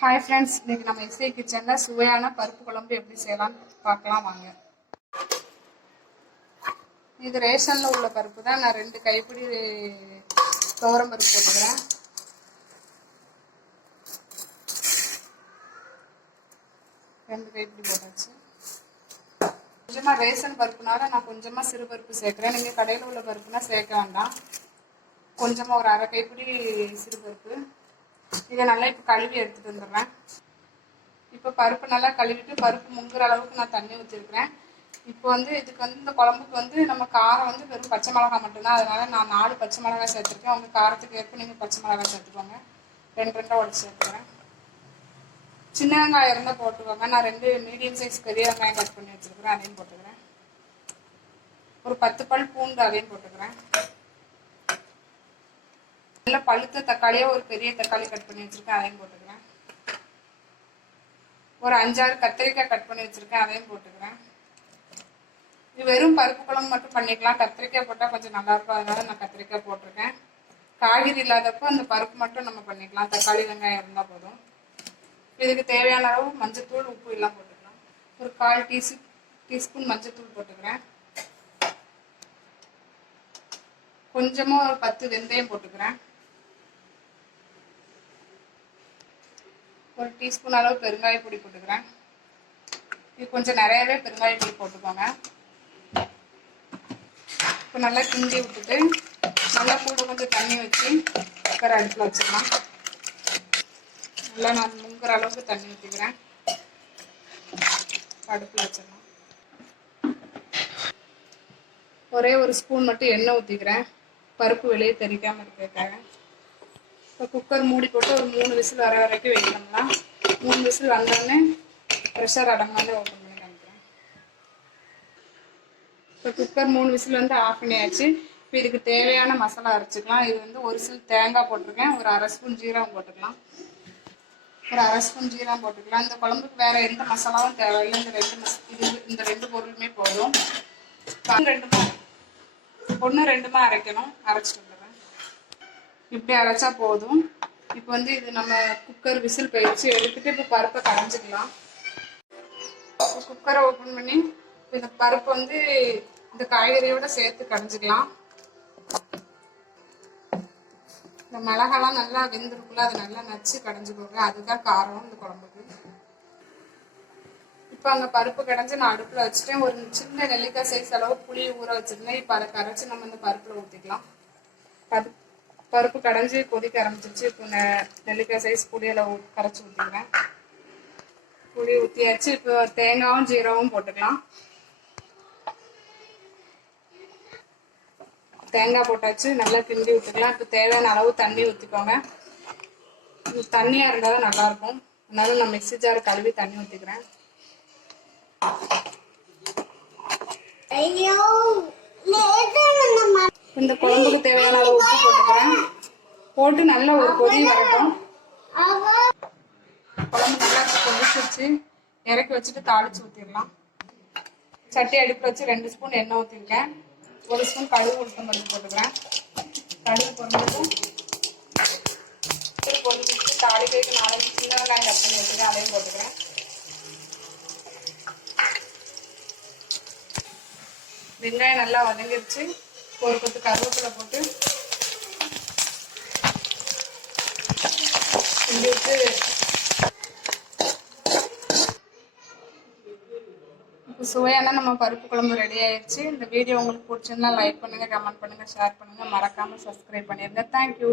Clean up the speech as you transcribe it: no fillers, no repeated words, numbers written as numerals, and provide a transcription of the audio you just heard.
Hi friends, இன்னைக்கு நம்ம S A கிச்சனில் சுவையான பருப்பு குழம்பு எப்படி செய்யலாம்னு பார்க்கலாம் வாங்க. இது ரேஷனில் உள்ள பருப்பு தான். நான் 2 கைப்பிடி துவரம் பருப்பு போட்டுக்கிறேன். ரெண்டு கைப்பிடி போட்டாச்சு. கொஞ்சமாக ரேஷன் பருப்புனால நான் கொஞ்சமாக சிறு பருப்பு சேர்க்குறேன். நீங்கள் கடையில் உள்ள பருப்புனா சேர்க்க வேண்டாம். கொஞ்சமாக ஒரு 1/2 கைப்பிடி சிறு பருப்பு. இதை நல்லா இப்போ கழுவி எடுத்துகிட்டு வந்துடுறேன். இப்போ பருப்பு நல்லா கழுவிட்டு பருப்பு முங்குற அளவுக்கு நான் தண்ணி ஊற்றிருக்கிறேன். இப்போ வந்து இதுக்கு வந்து இந்த குழம்புக்கு வந்து நம்ம காரம் வந்து வெறும் பச்சை மிளகாய் மட்டும்தான். அதனால் நான் 4 பச்சை மிளகாய் சேர்த்துருக்கேன். உங்கள் காரத்துக்கு ஏற்ப நீங்கள் பச்சை மிளகாய் சேர்த்துக்கோங்க. 2 உடச்சி சேர்த்துக்கிறேன். சின்ன வெங்காயம் இருந்தால் போட்டுக்கோங்க. நான் 2 மீடியம் சைஸ் பெரிய வெங்காயம் கட் பண்ணி வச்சுருக்கிறேன், அதையும் போட்டுக்கிறேன். ஒரு 10 பல் பூண்டு, அதையும் போட்டுக்கிறேன். நல்ல பழுத்த தக்காளியை ஒரு பெரிய தக்காளி கட் பண்ணி வச்சிருக்கேன், அதையும் போட்டுக்கிறேன். ஒரு 5-6 கத்திரிக்காய் கட் பண்ணி வச்சிருக்கேன், அதையும் போட்டுக்கிறேன். இது வெறும் பருப்பு குழம்பு மட்டும் பண்ணிக்கலாம். கத்திரிக்காய் போட்டால் கொஞ்சம் நல்லா இருக்கும், அதனால நான் கத்திரிக்காய் போட்டிருக்கேன். காய்கறி இல்லாதப்போ அந்த பருப்பு மட்டும் நம்ம பண்ணிக்கலாம். தக்காளி வெங்காயம் இருந்தால் போதும். இதுக்கு தேவையான அளவு மஞ்சத்தூள், உப்பு எல்லாம் போட்டுக்கலாம். ஒரு 1/4 டீஸ்பூன் மஞ்சத்தூள் போட்டுக்கிறேன். கொஞ்சமாக ஒரு 10 வெந்தயம் போட்டுக்கிறேன். ஒரு டீஸ்பூன் அளவு பெருங்காய பொடி போட்டுக்கிறேன். இது கொஞ்சம் நிறையவே பெருங்காய பொடி போட்டுக்கோங்க. இப்போ நல்லா கிண்டி விட்டுட்டு நல்லா கூட கொஞ்சம் தண்ணி வச்சு குக்கர் அடுப்பில் வச்சுக்கலாம். நல்லா நான் முங்குற அளவுக்கு தண்ணி ஊற்றிக்கிறேன். அடுப்பில் வச்சிடலாம். ஒரே ஒரு ஸ்பூன் மட்டும் எண்ணெய் ஊற்றிக்கிறேன், பருப்பு வெளியே தெறிக்காமல் இருக்கிறதுக்காக. இப்போ குக்கர் மூடி போட்டு ஒரு 3 விசில் வர வரைக்கும் வைக்கணும்னா 3 விசில் வந்தோடனே ப்ரெஷர் அடங்காமல் ஓப்பன் பண்ணி காமிக்கிறேன். இப்போ குக்கர் 3 விசில் வந்து ஆஃப் பண்ணியாச்சு. இப்போ இதுக்கு தேவையான மசாலா அரைச்சிக்கலாம். இது வந்து ஒரு சில் தேங்காய் போட்டிருக்கேன். ஒரு 1/2 ஸ்பூன் ஜீரகம் போட்டுக்கலாம். ஒரு 1/2 ஸ்பூன் ஜீரகம் போட்டுக்கலாம். இந்த குழம்புக்கு வேறு எந்த மசாலாவும் தேவையில்லை. இந்த 2 பொருளுமே போதும். 1 2 அரைக்கணும். அரைச்சிட்டு வந்துடுறேன். இப்படி அரைச்சா போதும். இப்போ வந்து இது நம்ம குக்கர் விசில் போயிடுச்சு. எடுத்துட்டு இப்போ பருப்பை கடைஞ்சிக்கலாம். குக்கரை ஓப்பன் பண்ணி இந்த பருப்பு வந்து இந்த காய்கறியோட சேர்த்து கடைஞ்சிக்கலாம். இந்த மிளகாலாம் நல்லா வெந்திருக்குள்ள அதை நல்லா நச்சு கடைஞ்சிக்கோங்க. அதுதான் காரம் இந்த குழம்புக்கு. இப்போ அங்கே பருப்பு கடைஞ்சி நான் அடுப்பில் வச்சுட்டேன். ஒரு சின்ன நெல்லிக்காய் சைஸ் அளவு புளியை ஊற வச்சுருந்தேன். இப்போ அதை கரைச்சி நம்ம இந்த பருப்பில் ஊற்றிக்கலாம். பருப்பு கடைஞ்சி கொதிக்க ஆரம்பிச்சிருச்சு. இப்போ நெல்லிக்காய் சைஸ் புளியில் கரைச்சி ஊற்றிக்கிறேன். புளி ஊற்றியாச்சு. இப்போ தேங்காயும் ஜீரகமும் போட்டுக்கலாம். தேங்காய் போட்டாச்சு, நல்லா கிண்டி விட்டுக்கலாம். இப்போ தேவையான அளவு தண்ணி ஊற்றிக்கோங்க. தண்ணியாக இருந்தால் தான் நல்லாயிருக்கும். அதனால நான் மிக்ஸி ஜார் கழுவி தண்ணி ஊற்றிக்கிறேன். இந்த குழம்புக்கு தேவையான அளவு உப்பு போட்டுக்கிறேன். போட்டு நல்லா ஒரு கொதி வரட்டும். குழம்பு நல்லா கொதிச்சிருச்சு. இறக்கி வச்சுட்டு தாளிச்சு ஊற்றிடலாம். சட்டி அடுப்பில் வச்சு 2 ஸ்பூன் எண்ணெய் ஊற்றிருக்கேன். 1 ஸ்பூன் கடுகு உளுத்தம் பருப்பு போட்டுக்கிறேன். கடுகு பொரிஞ்சிட்டு தாளிக்கைக்கு 4 சின்ன வெங்காயம் கட் பண்ணி வச்சுருக்கேன், அதையும் போட்டுக்கிறேன். வெங்காயம் நல்லா வதங்கிருச்சு. ஒரு கொத்து கருவேப்பிலை போட்டு கிண்டி விட்டு இப்போ சுவையான நம்ம பருப்பு குழம்பு ரெடி ஆயிடுச்சு. இந்த வீடியோ உங்களுக்கு பிடிச்சிருந்தா லைக் பண்ணுங்கள், கமெண்ட் பண்ணுங்கள், ஷேர் பண்ணுங்கள். மறக்காமல் சப்ஸ்கிரைப் பண்ணிடுங்க. தேங்க்யூ.